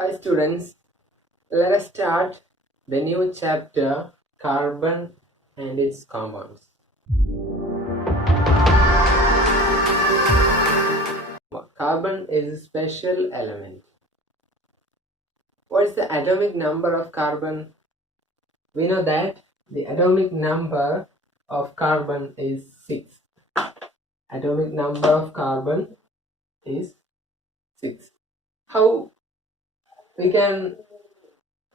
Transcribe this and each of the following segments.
Hi students, let us start the new chapter carbon and its compounds. Carbon is a special element. What is the atomic number of carbon? We know that the atomic number of carbon is 6. Atomic number of carbon is 6. How we can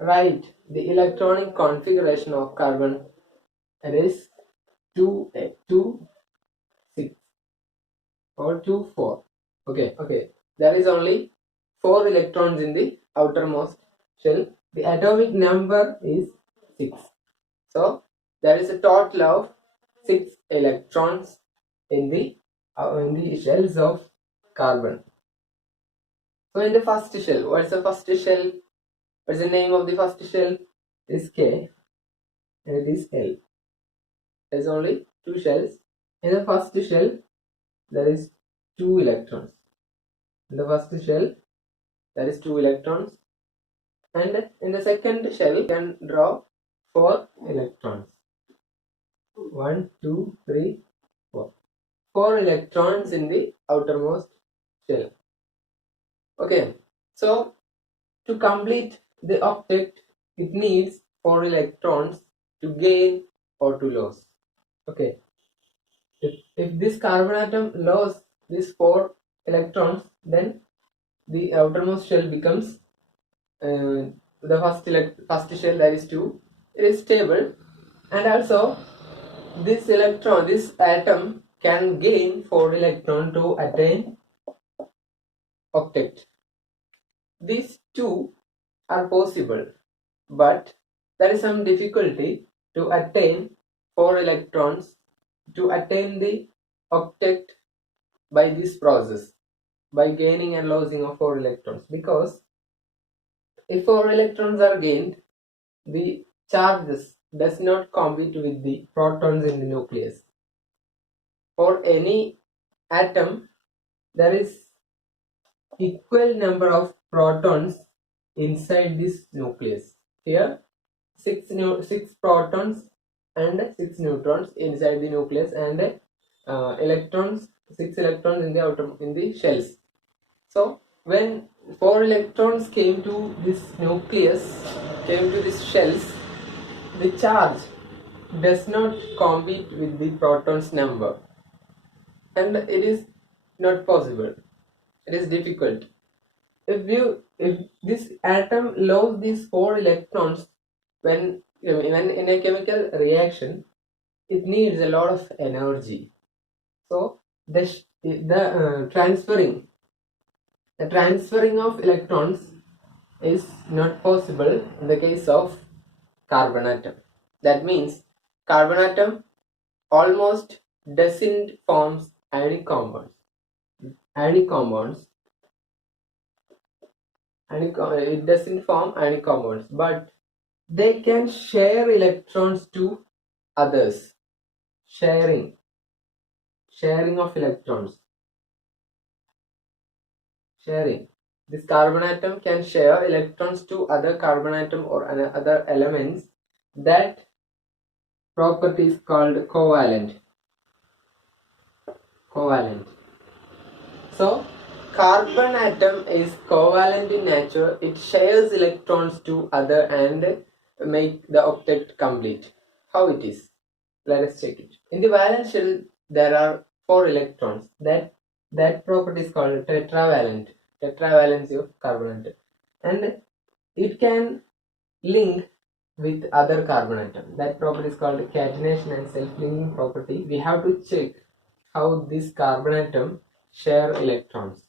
write the electronic configuration of carbon? It is 2 6 or 2 4. Okay, there is only 4 electrons in the outermost shell. The atomic number is 6, so there is a total of 6 electrons in the shells of carbon. So in the first shell, what is the first shell? What is the name of the first shell? It is K and it is L. There is only 2 shells. In the first shell there is 2 electrons. In the first shell there is 2 electrons, and in the second shell you can draw 4 electrons. 1 2 3 4. 4 electrons in the outermost shell. Okay, so to complete the octet it needs 4 electrons to gain or to lose. Okay, if this carbon atom loses these 4 electrons, then the outermost shell becomes the first shell, that is 2. It is stable, and also this atom can gain 4 electron to attain octet. These two are possible, but there is some difficulty to attain 4 electrons to attain the octet by this process, by gaining and losing of 4 electrons, because if 4 electrons are gained, the charges does not compete with the protons in the nucleus. For any atom, there is equal number of protons inside this nucleus. Here 6 protons and 6 neutrons inside the nucleus, and electrons, 6 electrons in the shells. So when 4 electrons came to this shells, the charge does not compete with the protons number, and it is not possible. It is difficult. If this atom loses these 4 electrons when in a chemical reaction, it needs a lot of energy. So the transferring of electrons is not possible in the case of carbon atom. That means carbon atom almost doesn't form ionic compounds. It doesn't form ionic compounds, but they can share electrons to others. Sharing of electrons. This carbon atom can share electrons to other carbon atom or other elements. That property is called covalent. So carbon atom is covalent in nature. It shares electrons to other and make the octet complete. How it is? Let us check it. In the valence shell there are 4 electrons. That property is called tetravalency of carbon atom, and it can link with other carbon atom. That property is called catenation and self-linking property. We have to check how this carbon atom share electrons.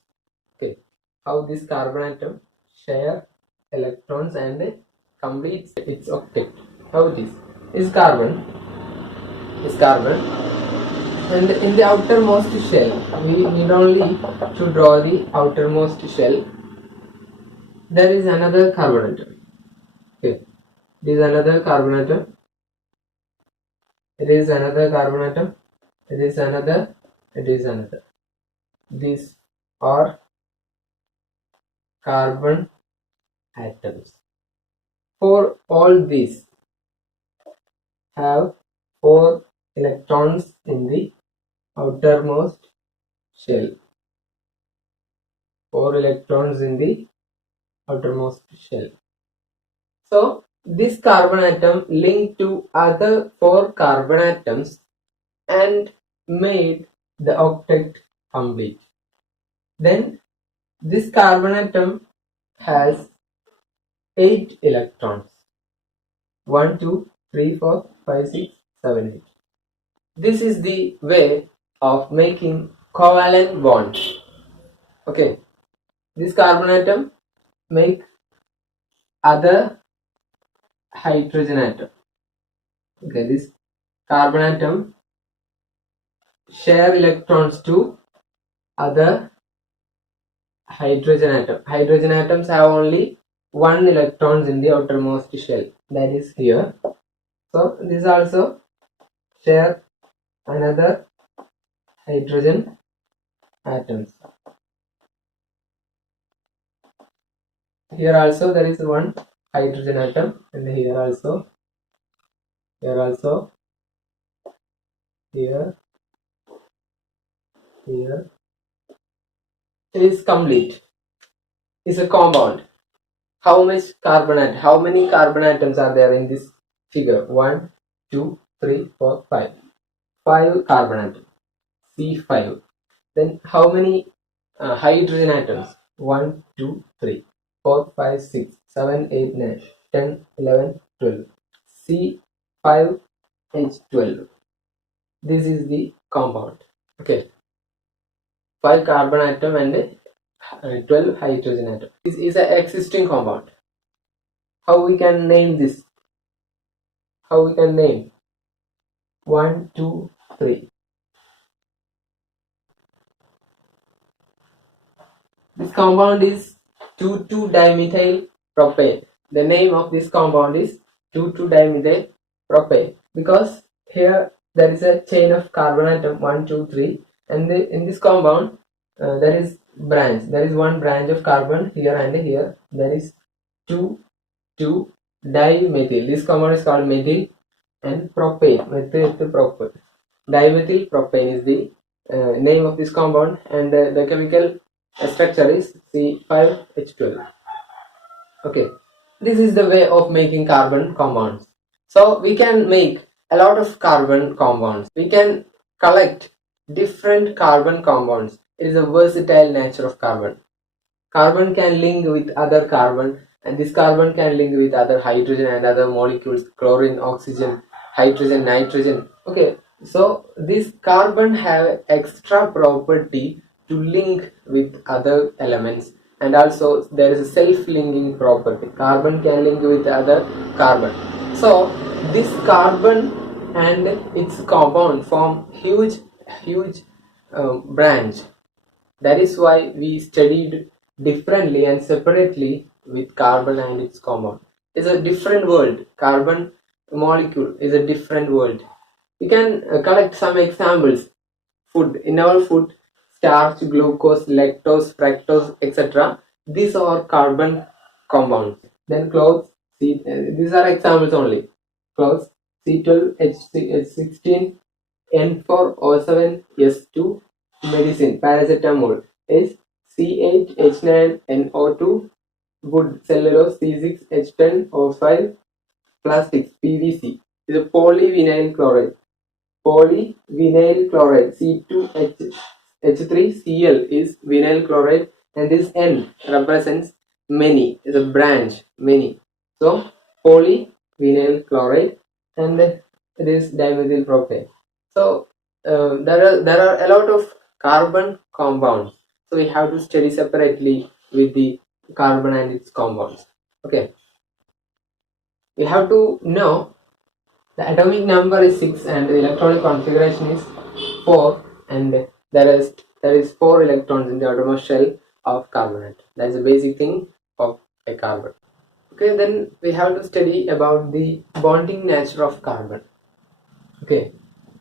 Okay, how this carbon atom share electrons and completes its octet. How it is carbon, and in the outermost shell we need only to draw the outermost shell. There is another carbon atom. Okay, this is another carbon atom. It is another carbon atom. It is another. These are carbon atoms. For all these have 4 electrons in the outermost shell. 4 electrons in the outermost shell. So this carbon atom linked to other 4 carbon atoms and made the octet complete. Then this carbon atom has 8 electrons. 1, 2, 3, 4, 5, 6, 7, 8. This is the way of making covalent bonds. Okay, this carbon atom make other hydrogen atom. Okay, this carbon atom share electrons to other hydrogen atom. Hydrogen atoms have only 1 electrons in the outermost shell, that is here. So this also share another hydrogen atoms. Here also there is 1 hydrogen atom, and here also, here, here. It is complete. It's a compound. How many carbon atoms are there in this figure? 1, 2, 3, 4, 5. 5 carbon atoms. C5. Then how many hydrogen atoms? 1, 2, 3, 4, 5, 6, 7, 8, 9, 10, 11, 12. C5H12. This is the compound. Okay. 5 carbon atom and 12 hydrogen atom. This is an existing compound. How we can name this? How we can name? 1, 2, 3. This compound is 2,2-dimethyl propane. The name of this compound is 2,2-dimethyl propane because here there is a chain of carbon atom 1, 2, 3, and in this compound there is branch. There is 1 branch of carbon here and here. There is 2,2-dimethyl. This compound is called methyl and propane. Methyl dimethyl propane is the name of this compound, and the chemical structure is C5H12. Okay, this is the way of making carbon compounds. So we can make a lot of carbon compounds. We can collect different carbon compounds. It is a versatile nature of carbon. Carbon can link with other carbon, and this carbon can link with other hydrogen and other molecules, chlorine, oxygen, hydrogen, nitrogen. Okay, so this carbon have extra property to link with other elements, and also there is a self-linking property. Carbon can link with other carbon. So this carbon and its compound form huge branch. That is why we studied differently and separately with carbon and its compound. It's a different world. Carbon molecule is a different world. We can collect some examples. Food. In our food, starch, glucose, lactose, fructose, etc. These are carbon compounds. Then clothes, these are examples only. Clothes, C12H16, N4O7S2, medicine, paracetamol is C8H9NO2, wood, cellulose, C6H10O5, plastics, PVC is a polyvinyl chloride. Polyvinyl chloride, C2H3Cl is vinyl chloride, and this N represents many, is a branch, many. So polyvinyl chloride, and it is dimethyl propane. So there are a lot of carbon compounds. So we have to study separately with the carbon and its compounds. Okay. We have to know the atomic number is 6 and the electronic configuration is 4, and there is 4 electrons in the outermost shell of carbonate. That is the basic thing of a carbon. Okay, then we have to study about the bonding nature of carbon. Okay,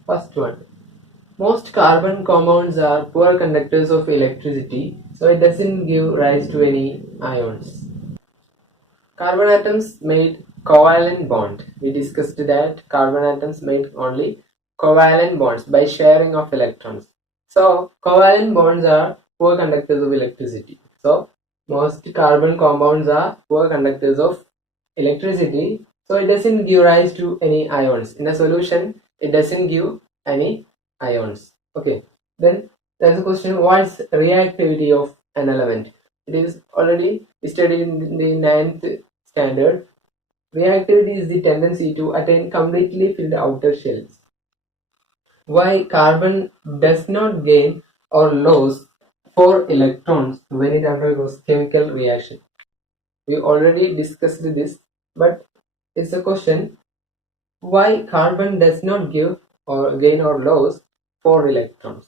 first one. Most carbon compounds are poor conductors of electricity, so it doesn't give rise to any ions. Carbon atoms made covalent bond. We discussed that carbon atoms made only covalent bonds by sharing of electrons. So covalent bonds are poor conductors of electricity. So most carbon compounds are poor conductors of electricity. So it doesn't give rise to any ions. In a solution, it doesn't give any ions. Okay. Then there's a question: what's reactivity of an element? It is already studied in the ninth standard. Reactivity is the tendency to attain completely filled outer shells. Why carbon does not gain or lose 4 electrons when it undergoes chemical reaction. We already discussed this, but it's a question: why carbon does not give or gain or lose 4 electrons?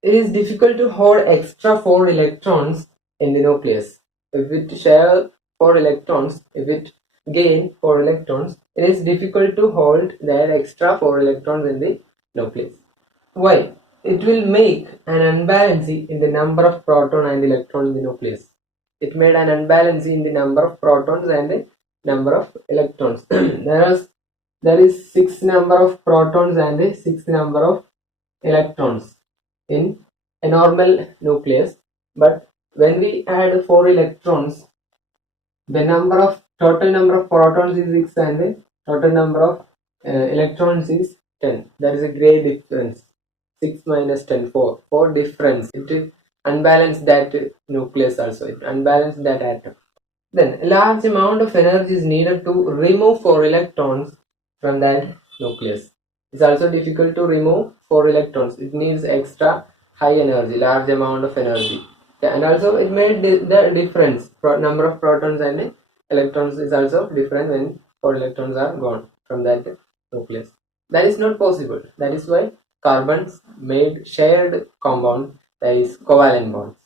It is difficult to hold extra 4 electrons in the nucleus. If it share 4 electrons, if it gain 4 electrons, it is difficult to hold that extra 4 electrons in the nucleus. Why? It will make an unbalance in the number of proton and electrons in the nucleus. It made an unbalance in the number of protons and the number of electrons. there is 6 number of protons and the 6 number of electrons in a normal nucleus, but when we add 4 electrons, the total number of protons is 6 and the total number of electrons is 10. That is a great difference. 6 minus 10, 4. 4 difference. It unbalanced that nucleus also. It unbalanced that atom. Then a large amount of energy is needed to remove 4 electrons from that nucleus. It's also difficult to remove 4 electrons. It needs extra high energy, large amount of energy. And also it made the difference. Number of protons and electrons is also different when 4 electrons are gone from that nucleus. That is not possible. That is why carbons made shared compound, that is covalent bonds.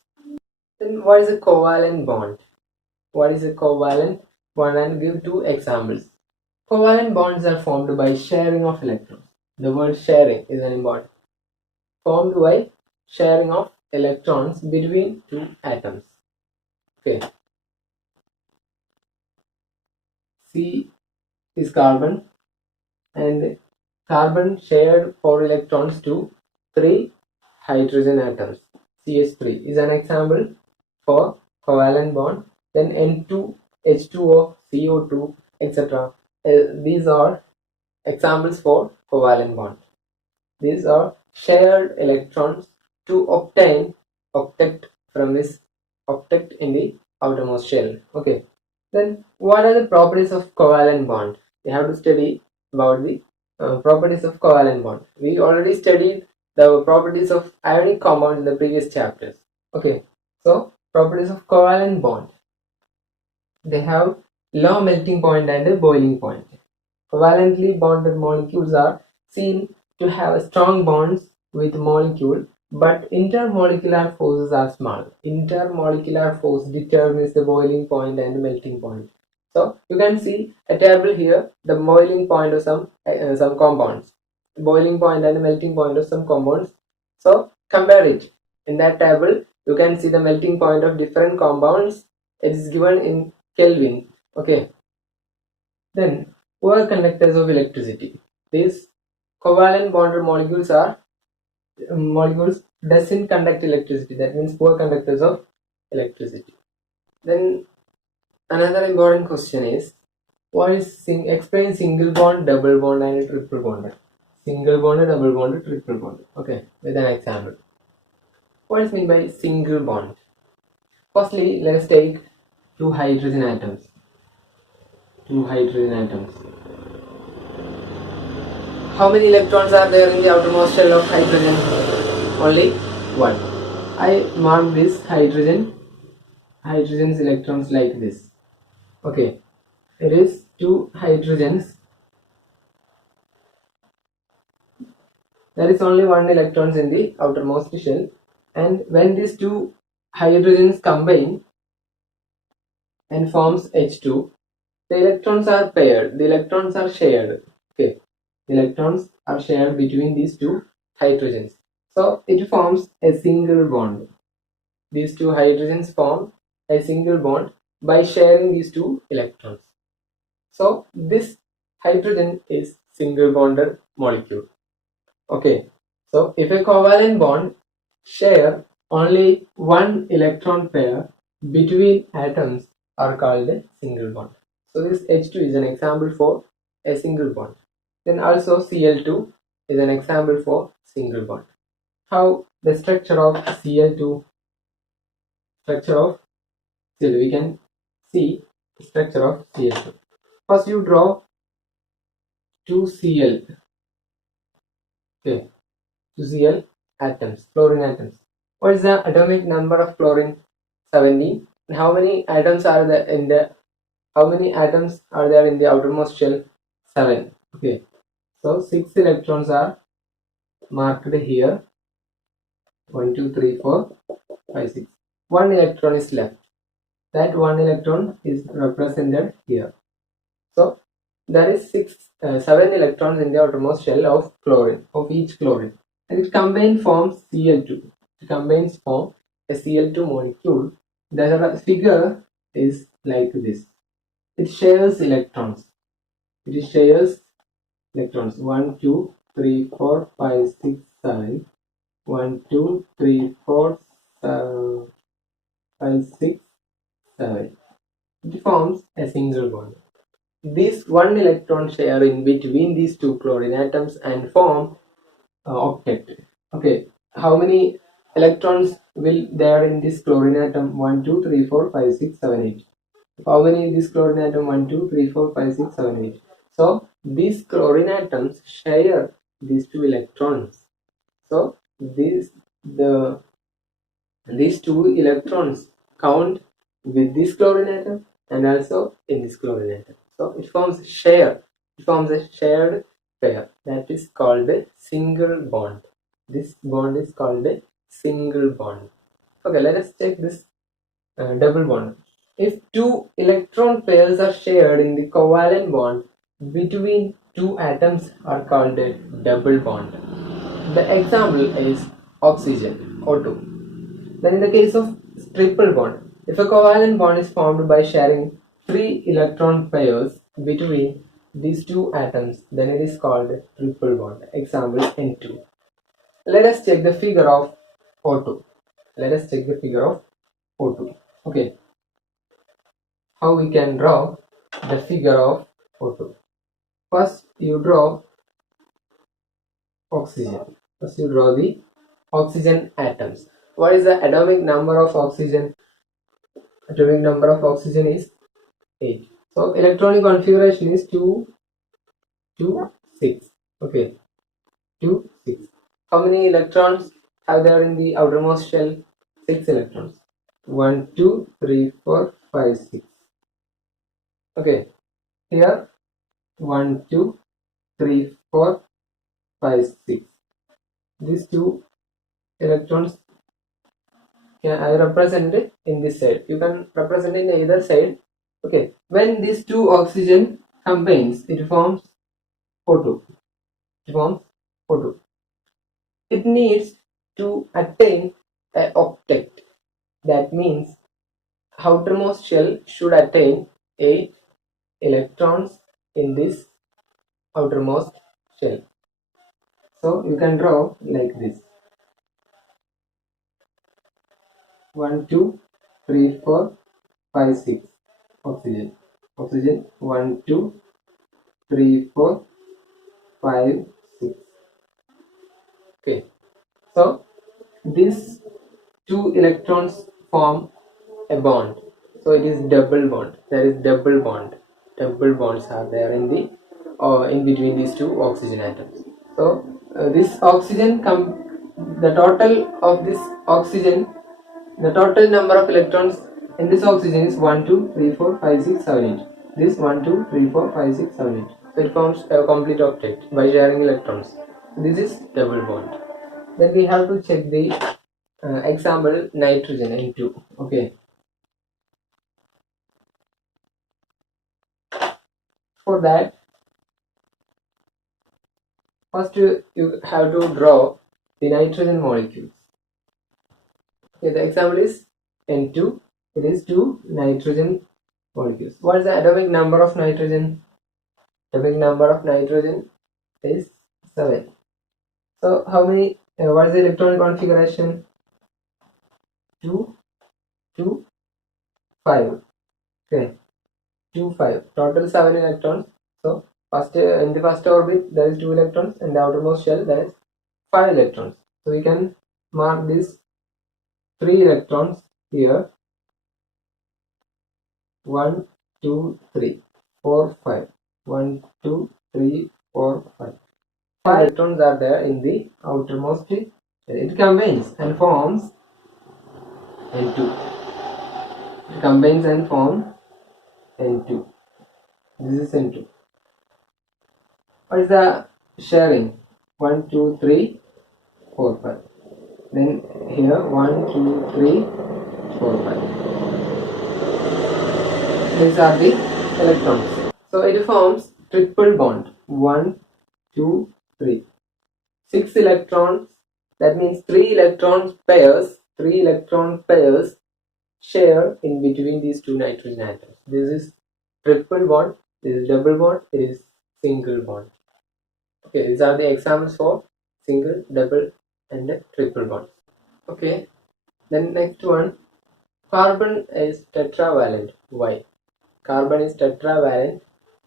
Then what is a covalent bond? What is a covalent bond, and give 2 examples. Covalent bonds are formed by sharing of electrons. The word sharing is an important. Formed by sharing of electrons between 2 atoms. Okay. C is carbon, and carbon shared 4 electrons to 3 hydrogen atoms. CH3 is an example for covalent bond. Then N2, H2O, CO2, etc. These are examples for covalent bond. These are shared electrons to obtain octet from this octet in the outermost shell. Okay. Then what are the properties of covalent bond? We have to study about the properties of covalent bond. We already studied the properties of ionic compound in the previous chapters. Okay. So properties of covalent bond. They have low melting point and a boiling point. Covalently bonded molecules are seen to have strong bonds with molecule, but intermolecular forces are small. Intermolecular force determines the boiling point and melting point. So you can see a table here, the boiling point of some compounds, boiling point and melting point of some compounds. So compare it. In that table, you can see the melting point of different compounds. It is given in Kelvin. Okay. Then poor conductors of electricity. These covalent bonded molecules doesn't conduct electricity. That means poor conductors of electricity. Then another important question is, what is explain single bond, double bond, and triple bond. Single bond, double bond, triple bond. Okay, with an example. What is meant by single bond? Firstly, let us take 2 hydrogen atoms. 2 hydrogen atoms. How many electrons are there in the outermost shell of hydrogen? Only 1. I mark this hydrogen's electrons like this. Okay, it is 2 hydrogens. There is only 1 electrons in the outermost shell, and when these 2 hydrogens combine and forms H2, the electrons are paired. The electrons are shared. Okay, the electrons are shared between these 2 hydrogens. So it forms a single bond. These 2 hydrogens form a single bond, by sharing these two electrons. So this hydrogen is single bonded molecule. Okay, so if a covalent bond share only one electron pair between atoms are called a single bond. So this H2 is an example for a single bond. Then also Cl2 is an example for single bond. How the structure of Cl2, structure of Cl2, we can see the structure of Cl2. First you draw 2Cl, okay, 2Cl atoms, chlorine atoms. What is the atomic number of chlorine? 17. And how many atoms are there in the outermost shell? 7. Okay, so 6 electrons are marked here. 1 2 3 4 5 6. 1 electron is left. That 1 electron is represented here. So there is 7 electrons in the outermost shell of chlorine, of each chlorine, and it combines forms Cl2. It combines form a Cl2 molecule. The figure is like this. It shares electrons. It shares electrons 1 2 3 4 5 6 7. 1 2 3 4 5 6 7. It forms a single bond. This one electron share in between these two chlorine atoms and form octet. Okay, how many electrons will there in this chlorine atom? 1 2 3 4 5 6 7 8. How many in this chlorine atom? 1 2 3 4 5 6 7 8. So these chlorine atoms share these two electrons. So these two electrons count with this chlorine atom and also in this chlorine atom. So it forms a shared pair that is called a single bond. This bond is called a single bond. Okay, let us check this double bond. If two electron pairs are shared in the covalent bond between two atoms are called a double bond. The example is oxygen, O2. Then in the case of triple bond, if a covalent bond is formed by sharing 3 electron pairs between these two atoms, then it is called triple bond. Example N2. Let us check the figure of O2. Okay, how we can draw the figure of O2. First you draw oxygen. First you draw the oxygen atoms. What is the atomic number of oxygen? Atomic number of oxygen is 8. So electronic configuration is 2 2 6. Okay, 2 6. How many electrons are there in the outermost shell? 6 electrons. 1 2 3 4 5 6. Okay, here 1 2 3 4 5 6. These two electrons I represent it in this side. You can represent it in either side. Okay, when these two oxygen combines, it forms O2. It needs to attain an octet. That means outermost shell should attain 8 electrons in this outermost shell. So you can draw like this. 1 2 3 4 5 6. Oxygen 1 2 3 4 5 6. Okay, so these two electrons form a bond. So it is double bond. There is double bond. Double bonds are there in the in between these two oxygen atoms. So this oxygen the total of this oxygen, the total number of electrons in this oxygen is 1 2 3 4 5 6 7 8. This 1 2 3 4 5 6 7 8. So it forms a complete octet by sharing electrons. This is double bond. Then we have to check the example nitrogen N2. Okay, for that first you have to draw the nitrogen molecules. Okay, the example is N2. It is 2 nitrogen molecules. What is the atomic number of nitrogen? Atomic number of nitrogen is 7. So how many? What is the electron configuration? 2, 2, 5. Okay, 2, 5. Total 7 electrons. So first in the first orbit there is 2 electrons, and the outermost shell there is 5 electrons. So we can mark these 3 electrons here. 1, 2, 3, 4, 5. 1, 2, 3, 4, 5. 5 electrons are there in the outermost shell. It combines and forms N2. It combines and forms N2. This is N2. What is the sharing? 1, 2, 3, 4, 5. Then here 1, 2, 3, 4, 5. These are the electrons. So it forms triple bond. 1, 2, 3. 6 electrons. That means 3 electron pairs. 3 electron pairs share in between these 2 nitrogen atoms. This is triple bond. This is double bond. This is single bond. Okay, these are the examples for single, double, and triple bond. Okay, then next one, carbon is tetravalent. Why? Carbon is tetravalent.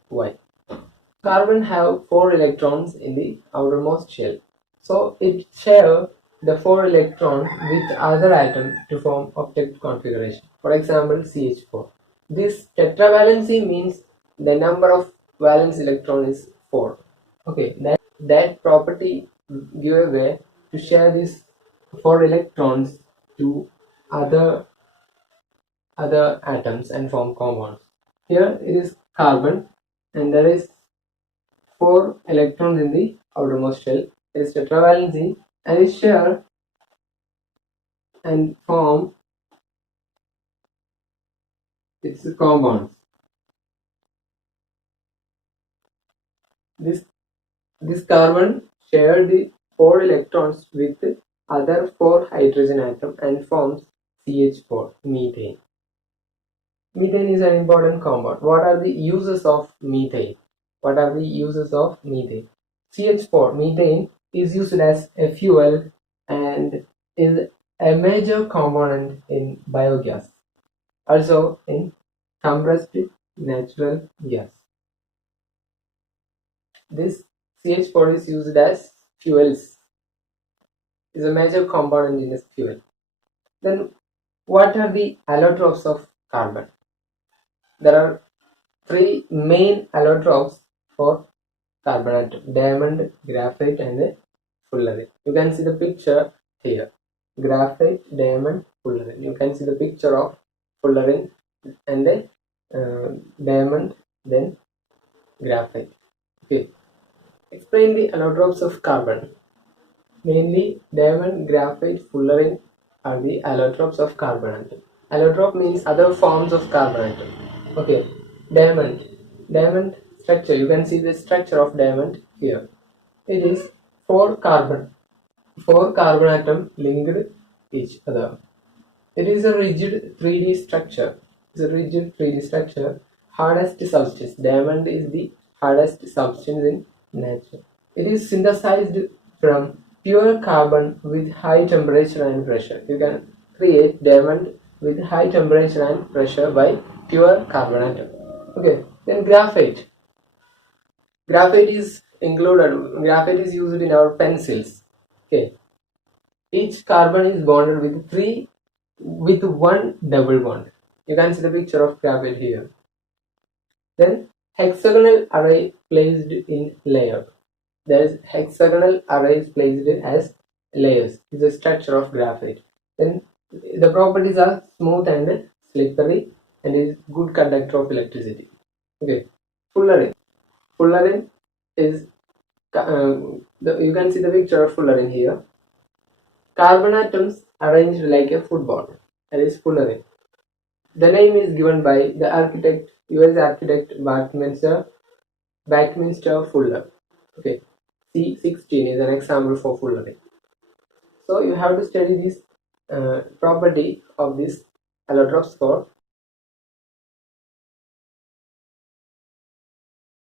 Why? Carbon have 4 electrons in the outermost shell, so it shares the 4 electron with other atom to form octet configuration. For example, CH4. This tetravalency means the number of valence electron is 4. Okay, that property give a way to share these 4 electrons to other atoms and form compounds. Here it is carbon, and there is 4 electrons in the outermost shell. It is tetravalency, and it share and form its compounds. This carbon share the 4 electrons with other 4 hydrogen atom and forms CH4, methane. Methane is an important compound. What are the uses of methane? What are the uses of methane? CH4, methane, is used as a fuel and is a major component in biogas, also in compressed natural gas. This CH4 is used as fuels, is a major component in this fuel. Then what are the allotropes of carbon? There are 3 main allotropes for carbon atom: diamond, graphite, and fullerene. You can see the picture here. Graphite, diamond, fullerene. You can see the picture of fullerene and diamond, then graphite. Okay. Explain the allotropes of carbon. Mainly diamond, graphite, fullerene are the allotropes of carbon atom. Allotrope means other forms of carbon atom. Okay, diamond structure. You can see the structure of diamond here. It is 4 carbon atom linked each other. It is a rigid 3D structure. It's a rigid 3D structure. Hardest substance. Diamond is the hardest substance in nature. It is synthesized from pure carbon with high temperature and pressure. You can create diamond with high temperature and pressure by pure carbon atom. Okay, then graphite. Graphite is included. Graphite is used in our pencils. Okay, each carbon is bonded with one double bond. You can see the picture of graphite here. Then hexagonal array placed in layer. There is hexagonal arrays placed as layers. Is the structure of graphite. Then the properties are smooth and slippery and is good conductor of electricity. Okay, fullerene. Fullerene is you can see the picture of fullerene here. Carbon atoms arranged like a football. That is fullerene. The name is given by the architect, US architect Buckminster Fuller. Okay, C16 is an example for fullerene. So you have to study this property of these allotropes for